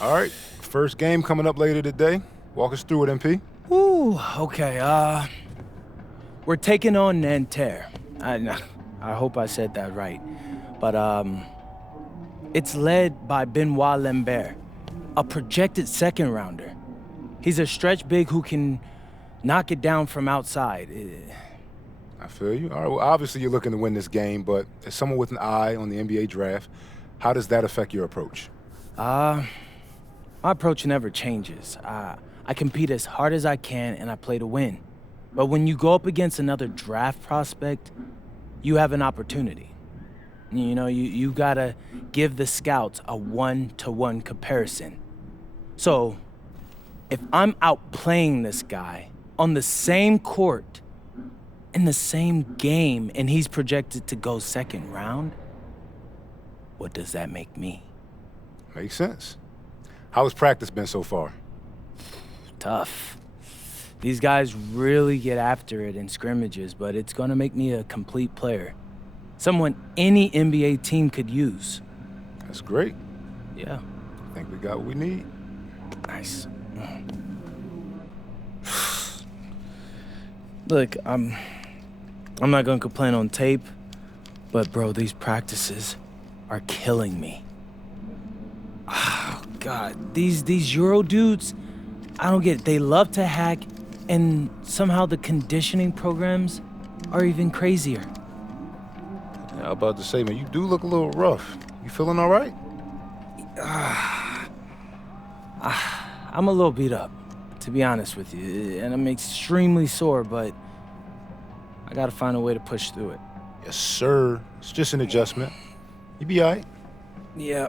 All right, first game coming up later today. Walk us through it, MP. Ooh, okay, we're taking on Nanterre. I hope I said that right. But, it's led by Benoit Lambert, a projected second rounder. He's a stretch big who can knock it down from outside. I feel you. All right, well, obviously you're looking to win this game, but as someone with an eye on the NBA draft, how does that affect your approach? My approach never changes. I compete as hard as I can and I play to win. But when you go up against another draft prospect, you have an opportunity. You know, you gotta give the scouts a one-to-one comparison. So, if I'm outplaying this guy on the same court, in the same game, and he's projected to go second round, what does that make me? Makes sense. How has practice been so far? Tough. These guys really get after it in scrimmages, but it's gonna make me a complete player. Someone any NBA team could use. That's great. Yeah. I think we got what we need. Nice. Look, I'm not gonna complain on tape, but bro, these practices are killing me. Oh, God, these Euro dudes, I don't get it. They love to hack, and somehow the conditioning programs are even crazier. Yeah, I was about to say, man, you do look a little rough. You feeling all right? I'm a little beat up, to be honest with you, and I'm extremely sore, but I gotta find a way to push through it. Yes, sir. It's just an adjustment. You be all right. Yeah,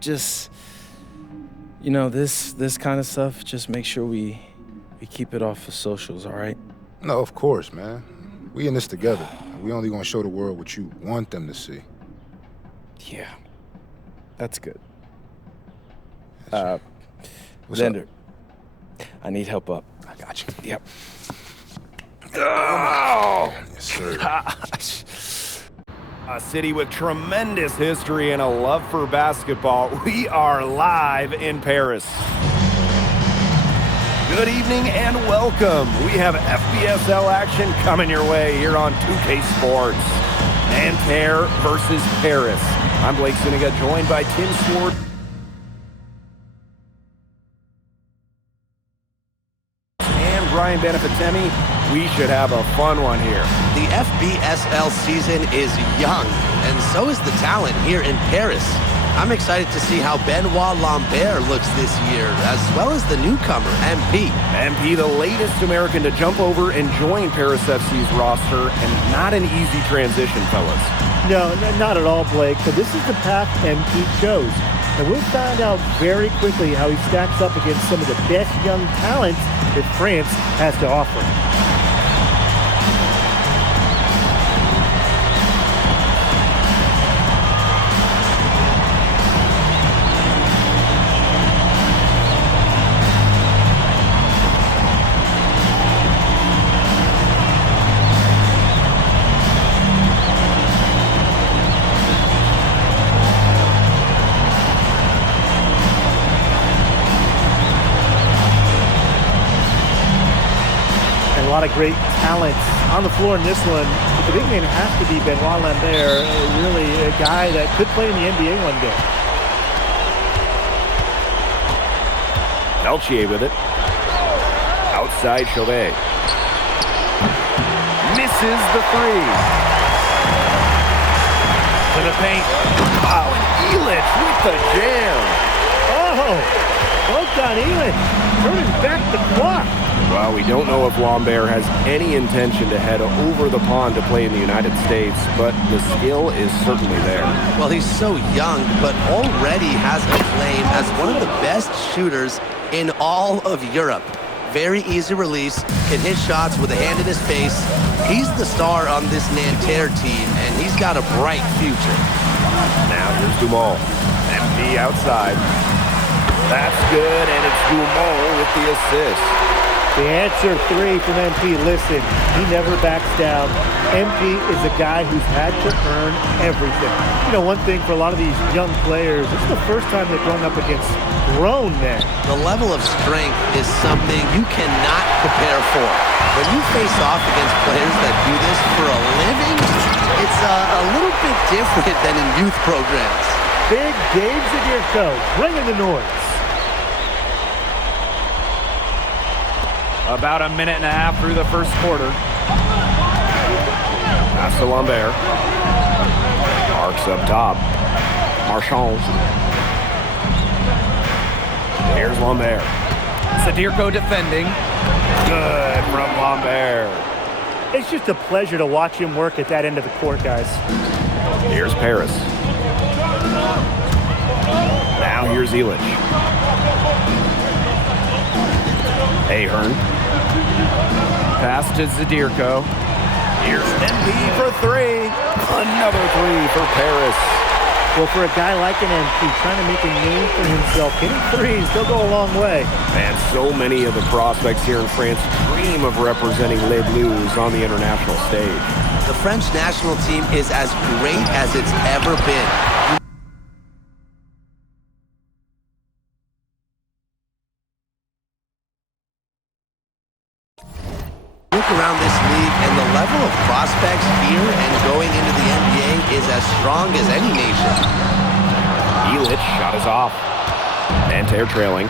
just, you know, this kind of stuff, just make sure we keep it off of socials, all right? No, of course, man. We in this together. We only gonna show the world what you want them to see. Yeah, that's good. What's Xander, up? I need help up. I got you. Yep. Oh! Yes, sir. Gosh. A city with tremendous history and a love for basketball. We are live in Paris. Good evening and welcome. We have FBSL action coming your way here on 2K Sports. Nanterre versus Paris. I'm Blake Siniga, joined by Tim Sword and Brian Benefitemi. We should have a fun one here. The FBSL season is young, and so is the talent here in Paris. I'm excited to see how Benoit Lambert looks this year, as well as the newcomer, MP. MP, the latest American to jump over and join Paris FC's roster, and not an easy transition, fellas. No, not at all, Blake, but this is the path MP chose. And we'll find out very quickly how he stacks up against some of the best young talents that France has to offer. A lot of great talent on the floor in this one. But the big man has to be Benoit Lambert, really a guy that could play in the NBA one day. Peltier with it. Outside Chauvet. Misses the three. To the paint. Oh, and Elich with the jam. Oh, well done, Elin. Turning back the clock. Well, we don't know if Lambert has any intention to head over the pond to play in the United States, but the skill is certainly there. Well, he's so young, but already has a claim as one of the best shooters in all of Europe. Very easy release, can hit shots with a hand in his face. He's the star on this Nanterre team, and he's got a bright future. Now here's Dumont. MP outside. That's good, and it's Dumont with the assist. The answer 3 from MP. Listen, he never backs down. MP is a guy who's had to earn everything. You know, one thing for a lot of these young players, this is the first time they're going up against grown men. The level of strength is something you cannot prepare for. When you face off against players that do this for a living, it's a little bit different than in youth programs. Big Dave Zadirko, bringing the noise. About a minute and a half through the first quarter. Pass to Lambert. Marks up top. Marchand. Here's Lambert. Zadirko defending. Good from Lambert. It's just a pleasure to watch him work at that end of the court, guys. Here's Paris. Now here's Illich. Ahern. Pass to Zadirko. Here's MP for 3. Another 3 for Paris. Well, for a guy like an MP trying to make a name for himself, hitting threes, they'll go a long way. And so many of the prospects here in France dream of representing Les Bleus on the international stage. The French national team is as great as it's ever been. Look around this league, and the level of prospects here and going into the NBA is as strong as any nation. Illich shot is off. Nanterre trailing.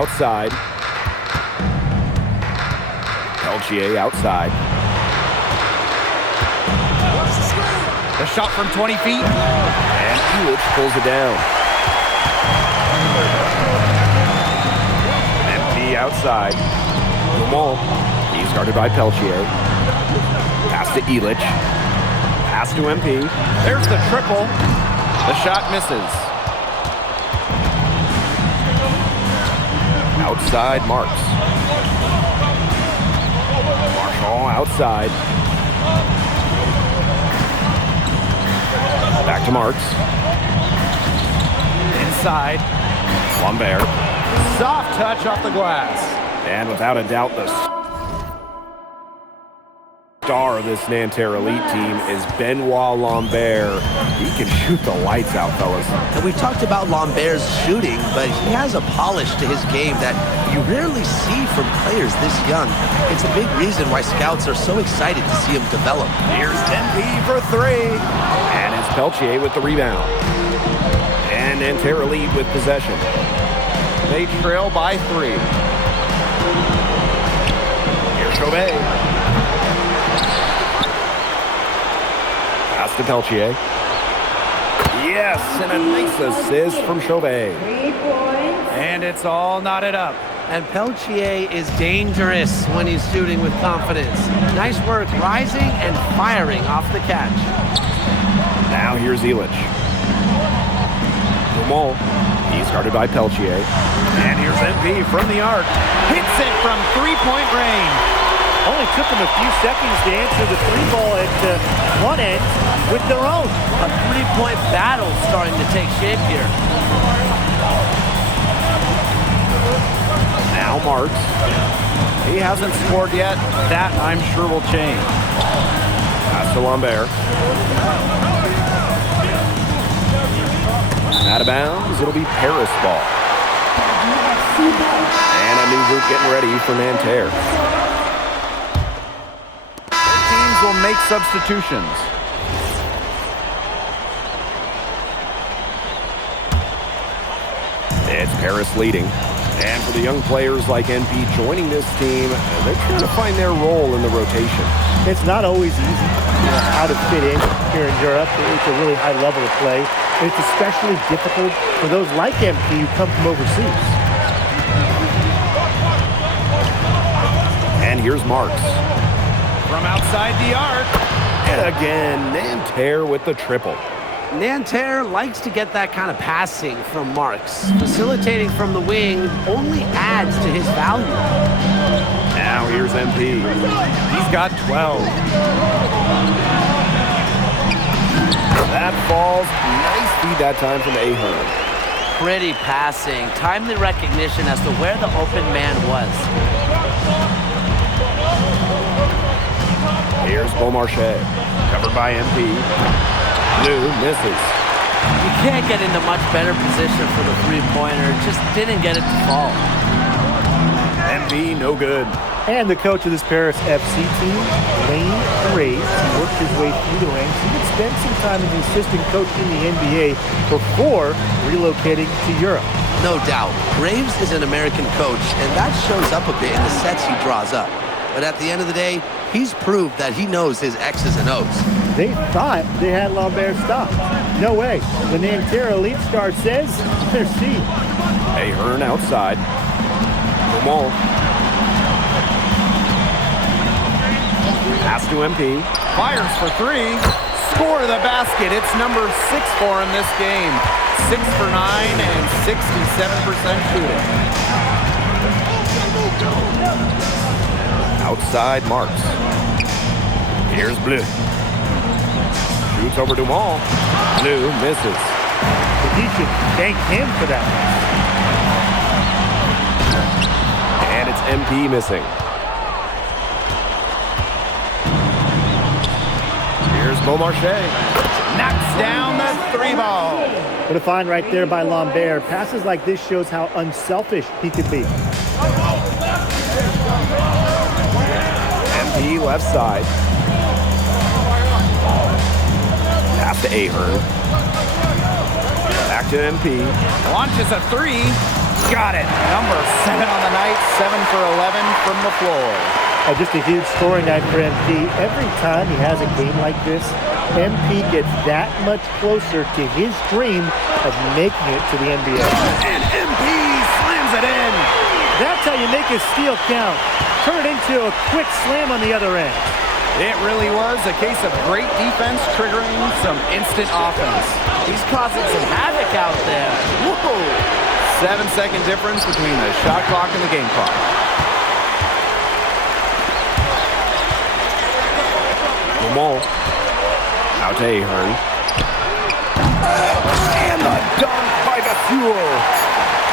Outside. Peltier outside. The shot from 20 feet. And Illich pulls it down. MP outside. Dumont. He's guarded by Peltier. Pass to Illich. Pass to MP. There's the triple. The shot misses. Outside Marks. Marchand outside. Back to Marks. Inside. Lambert. Soft touch off the glass. And without a doubt, the star of this Nanterre elite team is Benoit Lambert. He can shoot the lights out, fellas. And we've talked about Lambert's shooting, but he has a polish to his game that you rarely see from players this young. It's a big reason why scouts are so excited to see him develop. Here's MP for 3. And it's Peltier with the rebound. And Nanterre elite with possession. They trail by 3. Here's Chauvet. Pass to Peltier. Yes, and a nice assist from Chauvet. And it's all knotted up. And Peltier is dangerous when he's shooting with confidence. Nice work rising and firing off the catch. Now here's Illich. Dumont. He's guarded by Peltier. And here's MP from the arc. Hits it from three-point range. Only took them a few seconds to answer the 3-ball at one end with their own. A 3-point battle starting to take shape here. Now Marks. He hasn't scored yet. That, I'm sure, will change. Pass to Lambert. Out of bounds. It'll be Paris ball. And a new group getting ready for Nanterre. Will make substitutions. It's Paris leading. And for the young players like MP joining this team, they're trying to find their role in the rotation. It's not always easy, how to fit in here in Europe. It's a really high level of play. And it's especially difficult for those like MP who come from overseas. And here's Marks. From outside the arc, And again, Nanterre with the triple. Nanterre likes to get that kind of passing from Marks. Facilitating from the wing only adds to his value. Now here's MP. He's got 12. That falls. Nice feed that time from Ahern. Pretty passing. Timely recognition as to where the open man was. Here's Beaumarchais. Covered by MP. Blue misses. You can't get into much better position for the three-pointer. Just didn't get it to fall. MP, no good. And the coach of this Paris FC team, Lane Graves, worked his way through the ranks. He would spend some time as an assistant coach in the NBA before relocating to Europe. No doubt. Graves is an American coach, and that shows up a bit in the sets he draws up. But at the end of the day, he's proved that he knows his X's and O's. They thought they had Lambert stopped. No way. The Nanterre Elite star says, merci. Ahern outside. Dumont. Pass to MP. Fires for three. Score the basket. It's number 6 for him this game. 6 for 9 and 67% shooting. Outside Marks. Here's Bleu. Shoots over Dumont. Bleu misses. He should thank him for that. And it's MP missing. Here's Beaumarchais. Knocks down the 3-ball. What a find right there by Lambert. Passes like this shows how unselfish he can be. MP left side. Pass to Ahern. Back to MP. Launches a 3. Got it. Number 7 on the night. 7 for 11 from the floor. Just a huge scoring night for MP. Every time he has a game like this, MP gets that much closer to his dream of making it to the NBA. And MP slams it in. That's how you make a steal count. Turn it into a quick slam on the other end. It really was a case of great defense triggering some instant offense. He's causing some havoc out there. Whoa! 7-second difference between the shot clock and the game clock. Dumont. Out to Ahern. And the dunk by Gasol.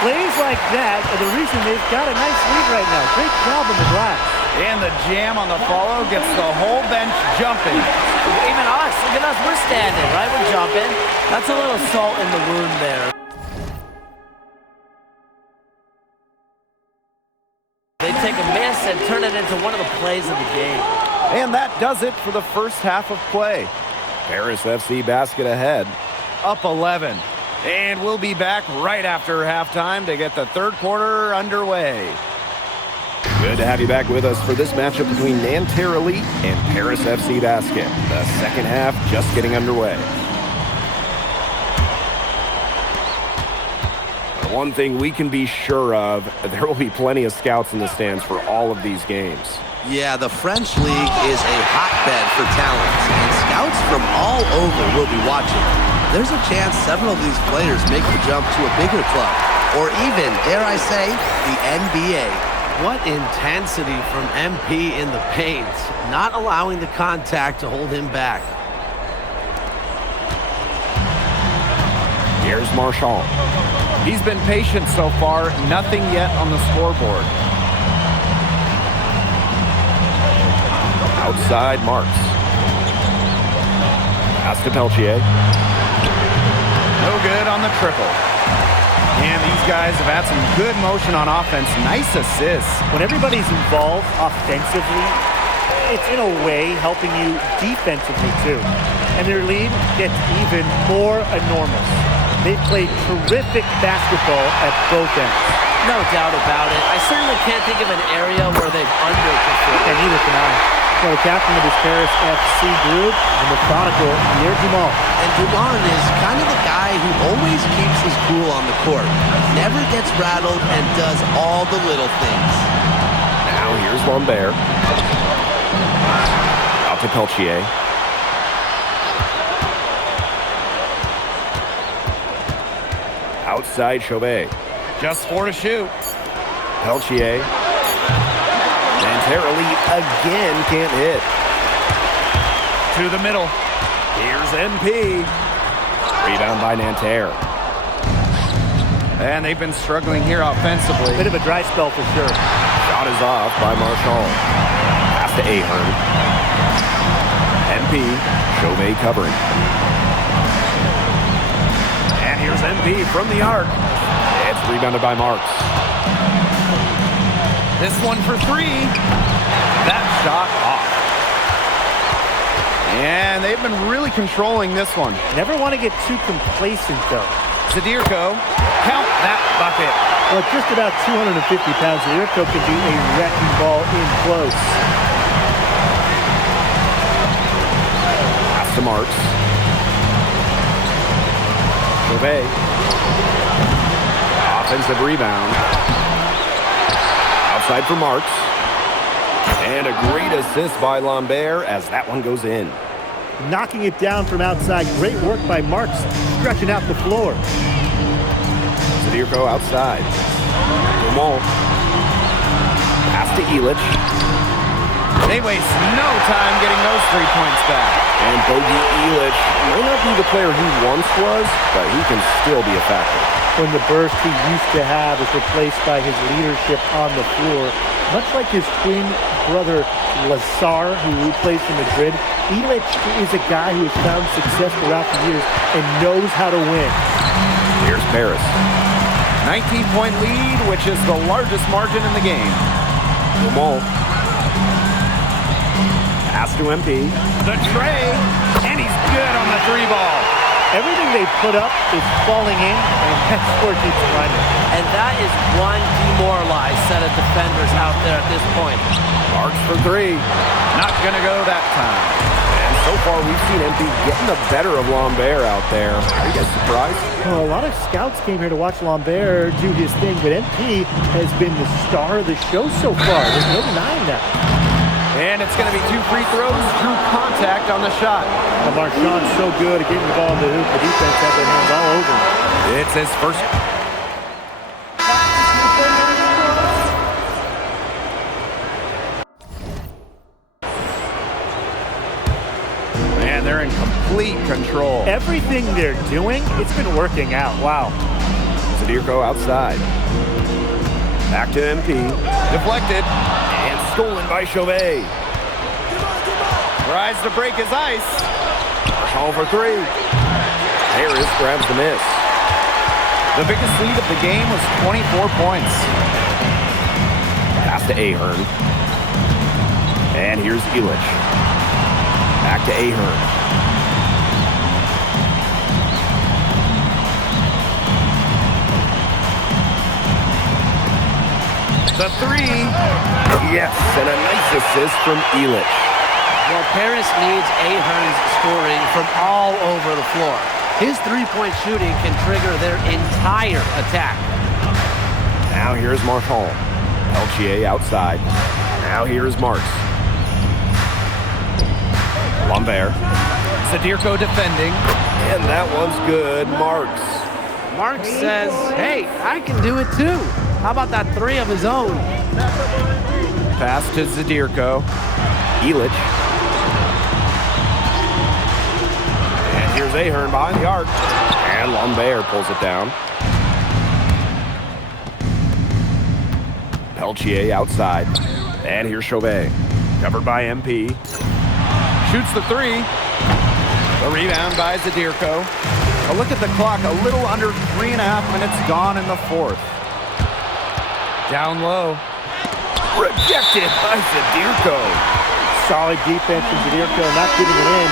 Plays like that are the reason they've got a nice lead right now. Great job on the glass. And the jam on the follow gets the whole bench jumping. Even us, look at us, we're standing, right? We're jumping. That's a little salt in the wound there. They take a miss and turn it into one of the plays of the game. And that does it for the first half of play. Paris FC basket ahead, up 11. And we'll be back right after halftime to get the third quarter underway. Good to have you back with us for this matchup between Nanterre Elite and Paris FC basket. The second half just getting underway. The one thing we can be sure of, there will be plenty of scouts in the stands for all of these games. Yeah, the French league is a hotbed for talent, and scouts from all over will be watching. There's a chance several of these players make the jump to a bigger club, or even, dare I say, the NBA. What intensity from MP in the paint, not allowing the contact to hold him back. Here's Marchand. He's been patient so far, nothing yet on the scoreboard. Outside Marks. Pass to Peltier. No good on the triple. And these guys have had some good motion on offense. Nice assists. When everybody's involved offensively, it's in a way helping you defensively too. And their lead gets even more enormous. They play terrific basketball at both ends. No doubt about it. I certainly can't think of an area where they've underperformed. And neither can I. Well, the captain of this Paris FC group, the methodical Pierre Dumont. And Dumont is kind of the guy who always keeps his cool on the court. Never gets rattled and does all the little things. Now here's Lambert. Out to Peltier. Outside Chauvet. Just 4 to shoot. Peltier. Nanterre again can't hit. To the middle. Here's MP. Rebound by Nanterre. And they've been struggling here offensively. Bit of a dry spell for sure. Shot is off by Marshall. Pass to Ahern. MP. Chauvet covering. And here's MP from the arc. It's rebounded by Marks. This one for 3. That shot off. And they've been really controlling this one. Never want to get too complacent, though. Zadirko, count that bucket. Well, at just about 250 pounds, Zadirko can be a wrecking ball in close. Pass to Marks. Chauvet. Offensive rebound. Outside for Marks. And a great assist by Lambert as that one goes in. Knocking it down from outside. Great work by Marks, stretching out the floor. Zadirko outside. Dumont. Pass to Illich. They waste no time getting those 3 points back. And Bogey Illich may not be the player he once was, but he can still be a factor. When the burst he used to have is replaced by his leadership on the floor, much like his twin brother Lazar, who plays for Madrid, Illich is a guy who has found success throughout the years and knows how to win. Here's Paris. 19-point lead, which is the largest margin in the game. Dumont. Pass to MP. The tray, and he's good on the 3 ball. Everything they put up is falling in, and that score keeps climbing. And that is one demoralized set of defenders out there at this point. Marks for 3. Not going to go that time. And so far, we've seen MP getting the better of Lambert out there. Are you guys surprised? Well, a lot of scouts came here to watch Lambert do his thing, but MP has been the star of the show so far. There's no denying that. And it's going to be 2 free throws, true contact on the shot. Well, Marchand's so good at getting the ball in the hoop. The defense has their hands all over him. It's his first. Man, they're in complete control. Everything they're doing, it's been working out. Wow. Zadirko outside. Back to MP. Deflected. And stolen by Chauvet. Tries to break his ice. Marshall for 3. Harris grabs the miss. The biggest lead of the game was 24 points. Pass to Ahern. And here's Illich. Back to Ahern. The 3. Yes, and a nice assist from Illich. Well, Paris needs Ahern's scoring from all over the floor. His three-point shooting can trigger their entire attack. Now here's Marshall. Peltier outside. Now here's Marks. Lambert. Zadirko defending. And that one's good. Marks. Marks says, hey, I can do it too. How about that 3 of his own? Pass to Zadirko. Illich. And here's Ahern behind the arc. And Lambert pulls it down. Peltier outside. And here's Chauvet. Covered by MP. Shoots the 3. The rebound by Zadirko. A look at the clock. A little under 3.5 minutes gone in the 4th. Down low. Rejected by Zadirko. Solid defense from Zadirko, not giving it in.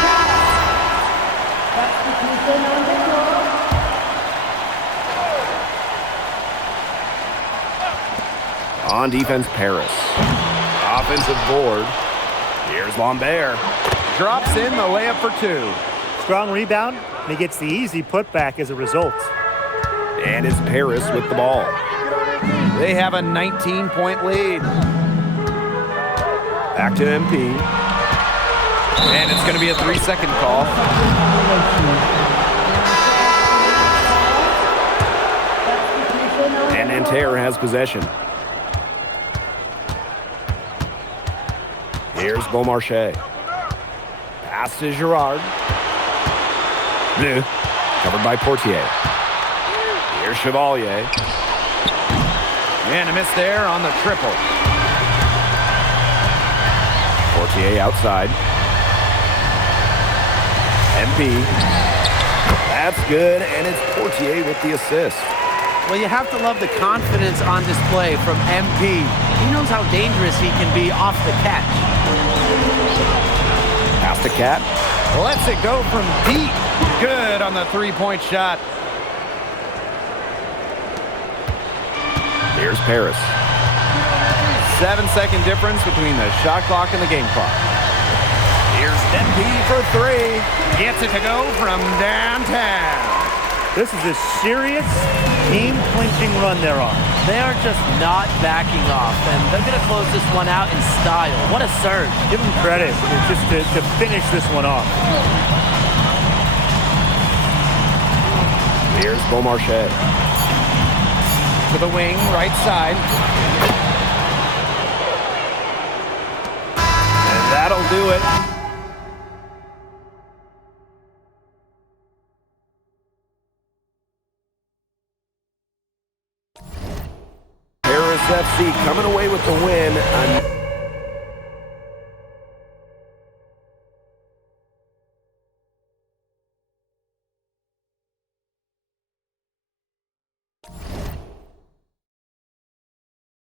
On defense, Paris. Offensive board. Here's Lambert. Drops in the layup for 2. Strong rebound, and he gets the easy putback as a result. And it's Paris with the ball. They have a 19-point lead. Back to MP. And it's going to be a 3-second call. Nanterre has possession. Here's Beaumarchais. Pass to Girard. Bleu. Covered by Portier. Here's Chevalier. And a miss there on the triple. Portier outside. MP. That's good, and it's Portier with the assist. Well, you have to love the confidence on display from MP. He knows how dangerous he can be off the catch. Pass to Cat. Lets it go from deep. Good on the three-point shot. Here's Paris. 7-second difference between the shot clock and the game clock. Here's MP for three. Gets it to go from downtown. This is a serious team-clinching run they're on. They are just not backing off, and they're going to close this one out in style. What a surge. Give them credit just to finish this one off. Here's Beaumarchais. To the wing, right side. And that'll do it. Paris FC coming away with the win.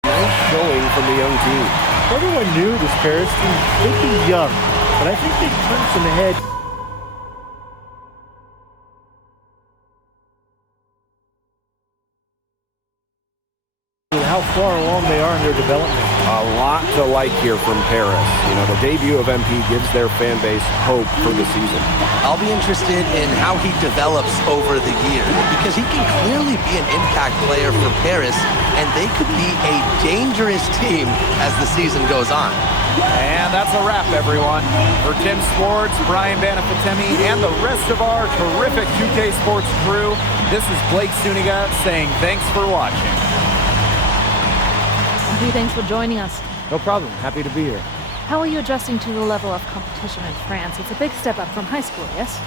Nice showing from the young team. Everyone knew this Paris team could be young, but I think they turned some ahead. How far along they are in their development. A lot to like here from Paris. You know, the debut of MP gives their fan base hope for the season. I'll be interested in how he develops over the year, because he can clearly be an impact player for Paris, and they could be a dangerous team as the season goes on. And that's a wrap, everyone. For Tim Swartz, Brian Banafatemi, and the rest of our terrific 2K Sports crew, this is Blake Suniga saying thanks for watching. Thanks for joining us. No problem. Happy to be here. How are you adjusting to the level of competition in France? It's a big step up from high school, yes?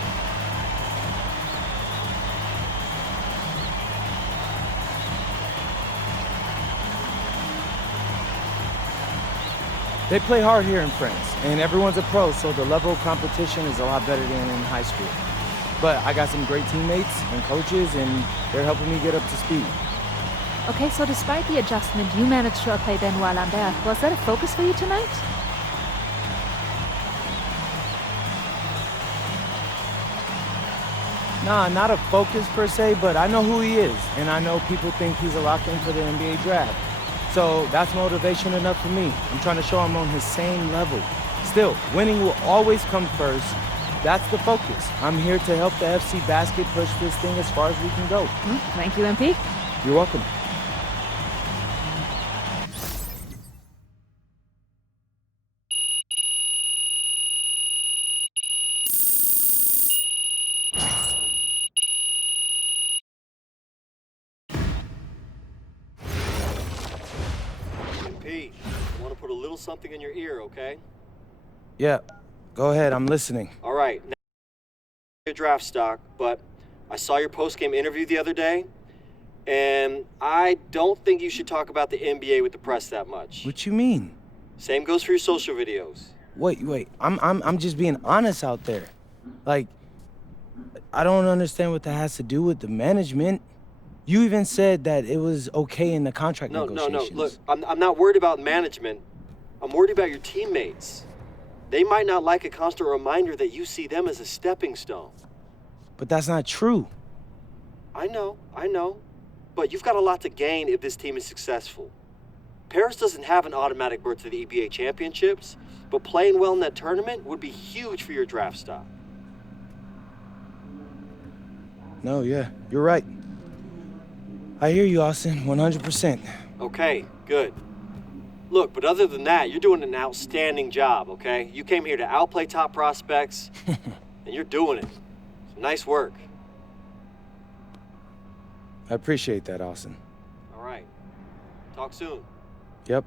They play hard here in France, and everyone's a pro, so the level of competition is a lot better than in high school. But I got some great teammates and coaches, and they're helping me get up to speed. Okay, so despite the adjustment, you managed to outplay Benoit Lambert. Was that a focus for you tonight? Nah, not a focus per se, but I know who he is, and I know people think he's a lock-in for the NBA draft. So that's motivation enough for me. I'm trying to show I'm on his same level. Still, winning will always come first. That's the focus. I'm here to help the FC Basket push this thing as far as we can go. Thank you, MP. You're welcome. Pete, I want to put a little something in your ear, okay? Yeah, go ahead. I'm listening. All right. Now, your draft stock, but I saw your post-game interview the other day, and I don't think you should talk about the NBA with the press that much. What you mean? Same goes for your social videos. Wait. I'm just being honest out there. Like, I don't understand what that has to do with the management. You even said that it was okay in the contract negotiations. No. Look, I'm not worried about management. I'm worried about your teammates. They might not like a constant reminder that you see them as a stepping stone. But that's not true. I know. But you've got a lot to gain if this team is successful. Paris doesn't have an automatic berth to the EBA championships, but playing well in that tournament would be huge for your draft stock. No, yeah, you're right. I hear you, Austin, 100%. Okay, good. Look, but other than that, you're doing an outstanding job, okay? You came here to outplay top prospects, and you're doing it. So nice work. I appreciate that, Austin. All right. Talk soon. Yep.